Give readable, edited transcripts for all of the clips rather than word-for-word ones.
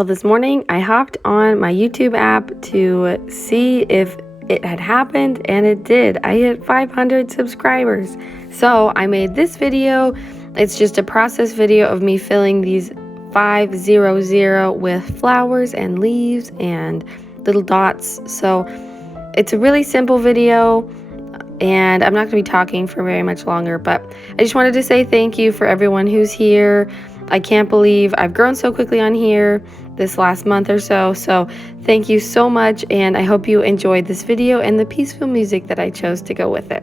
Well, this morning I hopped on my YouTube app to see if it had happened, and it did. I hit 500 subscribers. So I made this video. It's just a process video of me filling these 500 with flowers and leaves and little dots. So it's a really simple video, and I'm not going to be talking for very much longer, but I just wanted to say thank you for everyone who's here. I can't believe I've grown so quickly on here this last month or so. So thank you so much, and I hope you enjoyed this video and the peaceful music that I chose to go with it.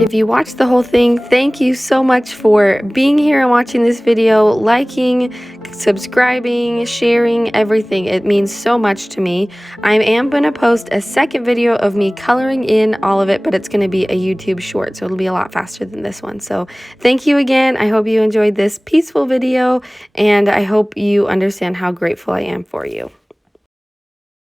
If you watched the whole thing, thank you so much for being here and watching this video, liking, subscribing, sharing, everything. It means so much to me. I am going to post a second video of me coloring in all of it, but it's going to be a YouTube short, so it'll be a lot faster than this one. So thank you again. I hope you enjoyed this peaceful video, and I hope you understand how grateful I am for you.